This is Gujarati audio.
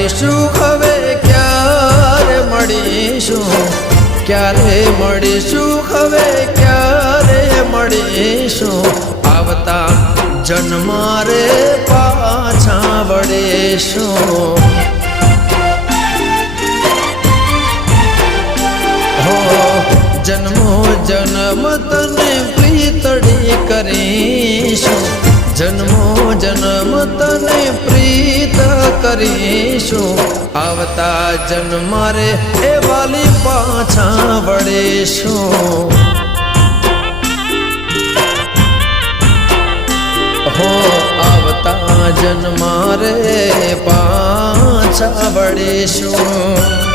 મળીશું હવે ક્યારે મળીશું, ક્યારે મળીશું હવે ક્યારે મળીશું, આવતા જન્મારે પાછા વળીશું। હો જન્મો જન્મ તને પ્રીતડી કરીશું, જન્મો જન્મ તને પ્રીત કરીશું, આવતા જન્મારે એ વાલી પાછા વળીશું। હો આવતા જન્મારે પાછા વળીશું।